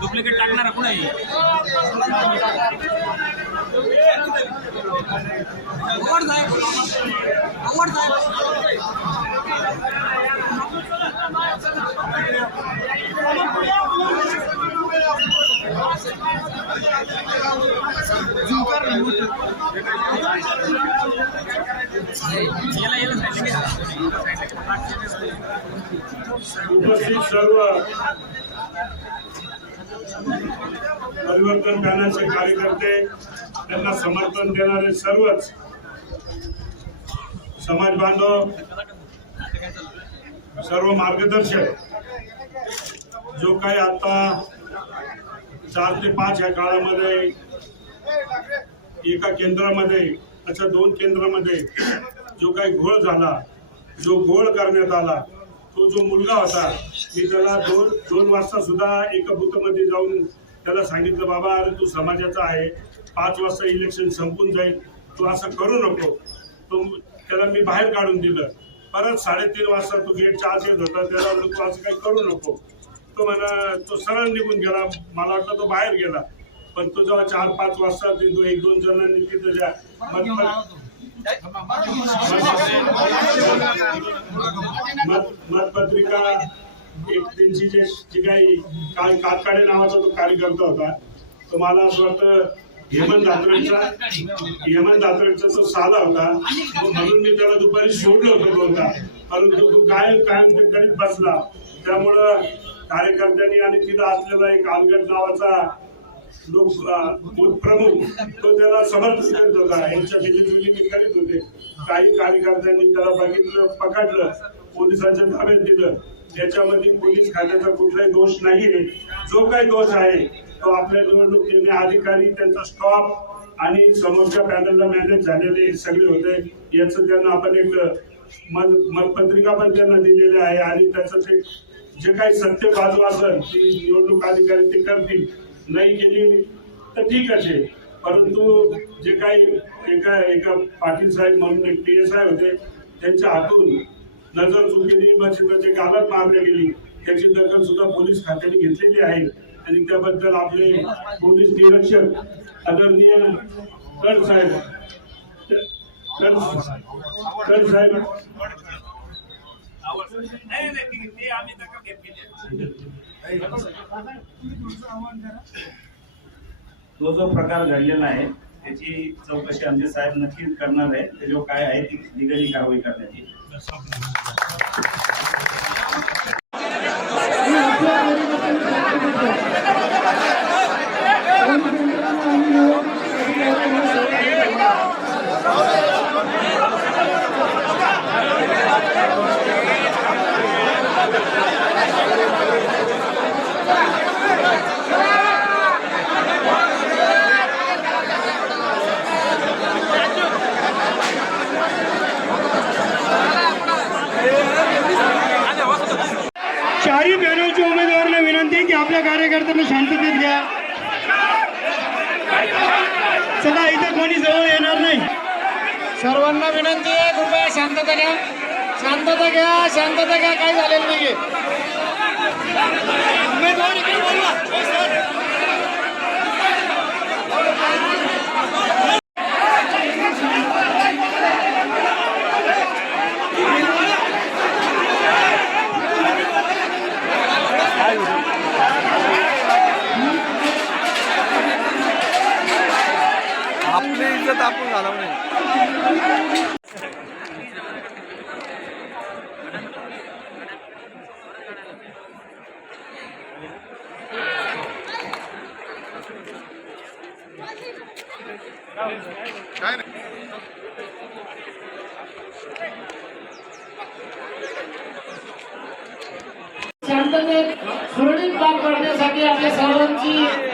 Duplicate टाकणार आपण आवड साहेब आवड साहेब उपस्थित सर्व परिवर्तन पॅनलचे कार्यकर्ते त्यांना समर्थन देणारे सर्वच समाज बांधव सर्व मार्गदर्शक जो काही आता चार ते पाच या काळामध्ये एका केंद्रामध्ये अच्छा दोन केंद्रामध्ये जो काही घोळ झाला जो घोळ करण्यात आला तो जो मुलगा होता मी त्याला दोन दोन वाजता सुद्धा एका बुथमध्ये जाऊन त्याला सांगितलं बाबा अरे तू समाजाचा आहे पाच वाजता इलेक्शन संपून जाईल तू असं करू नको. तो त्याला मी बाहेर काढून दिलं. परत साडेतीन वाजता तो गेटच्या आत येत होता त्याला तू असं काही करू नको. तो म्हणा तो सरळ निघून गेला मला वाटलं तो बाहेर गेला. पण तो जेव्हा चार पाच वाजता ते तो एक दोन जणांनी तिथं ज्या मत- मत मतपत्रिका एक त्यांची जे जी काही काल कातकाडे नावाचा तो कार्यकर्ता होता तो मला असं वाटतं हेमंत दात्रेचा हेमंत दात्रेचा तो साधा होता. म्हणून मी त्याला दुपारी सोडलं होतं बोलता परंतु तो काय कायम करीत बसला. त्यामुळं कार्यकर्त्यांनी आणि तिथं असलेला एक आलगड नावाचा लोक प्रमुख. तो त्याला समर्थन करीत होता. यांच्या मिलीजुलीने करीत होते. काही कार्यकर्त्यांनी त्याला बघितलं पकडलं. पोलिसांच्या ताब्यात दिलं. त्याच्यामध्ये पोलीस खात्याचा कुठलाही दोष नाहीये. जो काही दोष आहे तो आपल्या निवडणूक निर्णय अधिकारी त्यांचा स्टॉप आणि समोरच्या पॅनलला मॅनेज झालेले सगळे होते. याचं त्यांना आपण एक मतपत्रिका पण त्यांना दिलेली आहे. आणि त्याचं ते जे काही सत्य बाजू असेल ती निवडणूक अधिकारी ते करतील. नाही केली तर ठीक आहे परंतु जे काही एका एका पाटील साहेब म्हणून एक पी एस आय होते त्यांच्या हातून नजर चुकीने मशिदीची कागद मारले गेली त्याची दखल सुद्धा पोलीस खात्याने घेतलेली आहे. आणि त्याबद्दल आपले पोलीस निरीक्षक आदरणीय कर साहेब कर साहेब. नाही नाही तो जो प्रकार घडलेला आहे त्याची चौकशी आमचे साहेब नक्कीच करणार आहे. त्याच्यावर काय आहे ती निगडी कारवाई करण्यात येईल चारही पॅनलच्या उमेदवारांना विनंती आहे की आपल्या कार्यकर्त्यांना शांततेत घ्या. चला इथे कोणी जवळ येणार नाही. सर्वांना विनंती आहे कृपया शांतता घ्या. शांतता घ्या शांतता घ्या काही झालेलं नाहीये. उमेदवार इज्जत आपण घालवू नये शांततेत सुरळीत काम करण्यासाठी आपल्या सर्वांची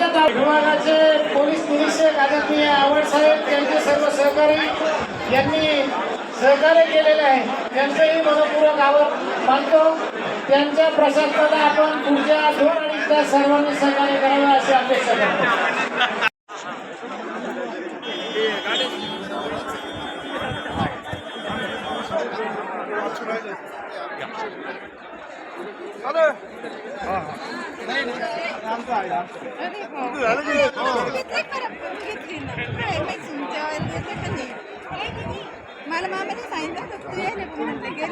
मदत विभागाचे पोलीस निरीक्षक आदरणीय आवड साहेब त्यांचे सर्व सहकारी यांनी सहकार्य केलेले आहे. त्यांचंही मनपूर्वक आवर मानतो. त्यांच्या प्रशासनाला आपण पुढच्या दोन अडीच तास सर्वांनी सहकार्य करावे अशी अपेक्षा करतो. अरे बाप. घेतली परत, घेतली ना. काय माहिती, जेवायला येते का नाही? काय नाही. मला मामाने सांगितलं होतं,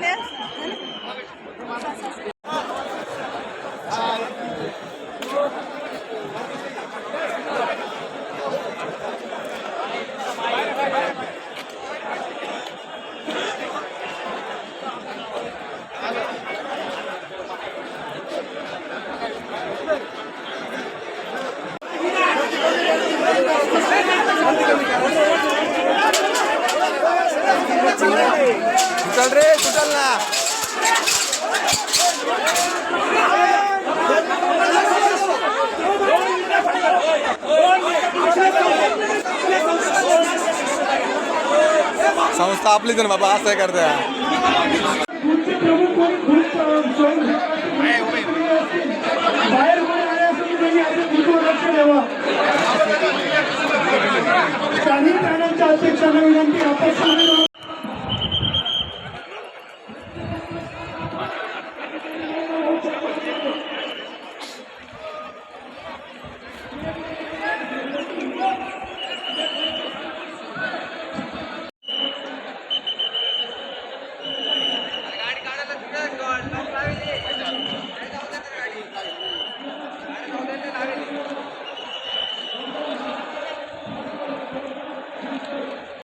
त्यांनी आपल्या बाबा लक्ष द्यावं काही प्राण्यांच्या अध्यक्षांना विनंती आपण